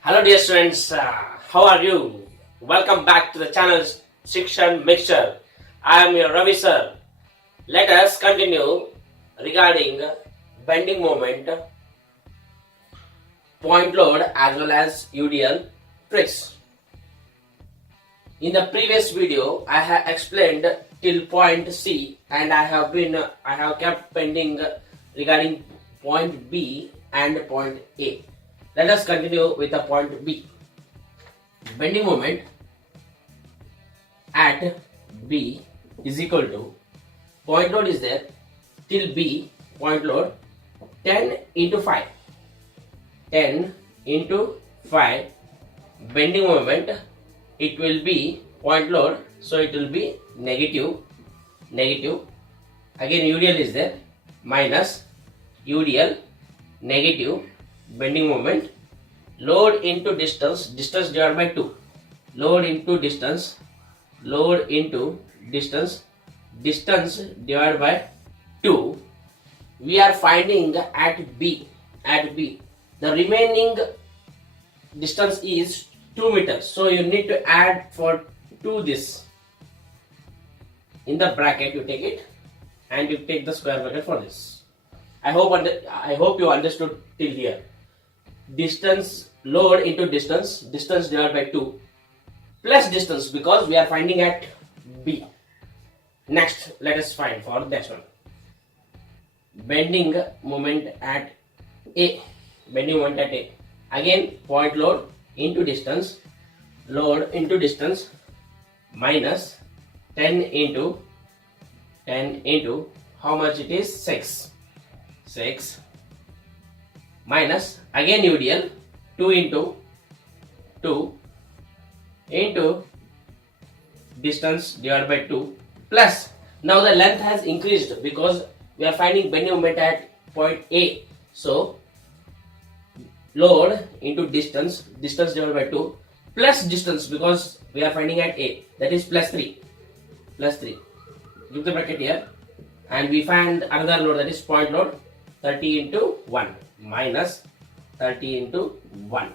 Hello dear students, how are you? Welcome back to the channel Section Mixture. I am your Ravi sir. Let us continue regarding bending moment, point load as well as UDL tricks. In the previous video, I have explained till point C and I have kept pending regarding point B and point A. Let us continue with the point B. Bending moment at B is equal to point load is there till B, point load 10 into 5. 10 into 5 bending moment, it will be point load, so it will be negative. Again UDL is there, minus UDL, negative bending moment, load into distance divided by 2, load into distance divided by 2. We are finding at B the remaining distance is 2 meters, so you need to add for 2 this. In the bracket you take it and you take the square bracket for this. I hope you understood till here. Distance, load into distance divided by 2 plus distance, because we are finding at B. Next, let us find for the next one. Bending moment at A. Again, point load into distance minus 10 into how much it is? 6 minus again UDL 2 into distance divided by 2 plus, now the length has increased because we are finding bending moment at point A, so load into distance divided by 2 plus distance, because we are finding at A, that is plus 3. Give the bracket here and we find another load, that is point load 30 into 1 minus 30 into 1.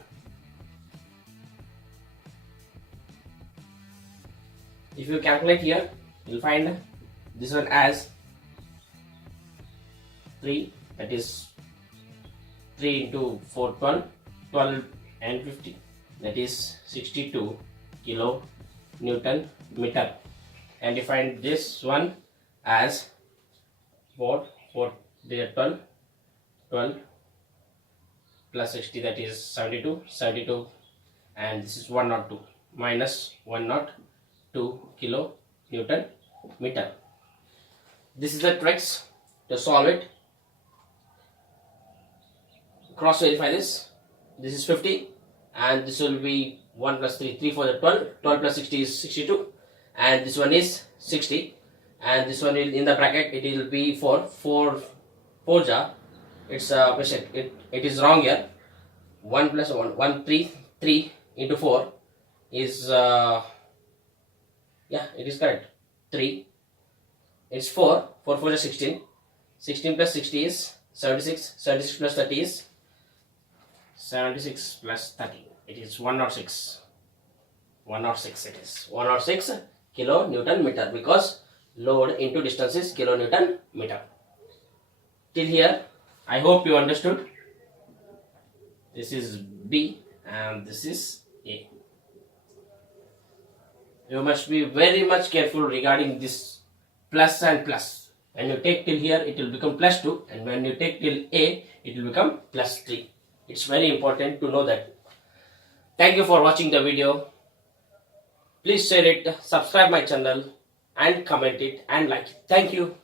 If you calculate here, you will find this one as 3, that is 3 into 4, 12 and 50, that is 62 kilo Newton meter. And you find this one as 4 there 12 plus 60, that is 72, and this is 102 minus 102 kilo Newton meter. This is the tricks to solve it. Cross verify this. This is 50 and this will be 1 plus 3 for the 12 plus 60 is 62, and this one is 60, and this one will in the bracket it will be 4 ja. It's it is wrong here. 1 plus 1 3 into 4 is yeah, it is correct. 3, it's 4 4 is 16 plus 60 is 76 plus 30 is 76 plus 30, it is 106 it is 106 kilo Newton meter, because load into distance is kilo Newton meter. Till here I hope you understood. This is B and this is A. You must be very much careful regarding this plus and plus. When you take till here, it will become plus 2, and when you take till A, it will become plus 3. It's very important to know that. Thank you for watching the video. Please share it, subscribe my channel and comment it and like it. Thank you.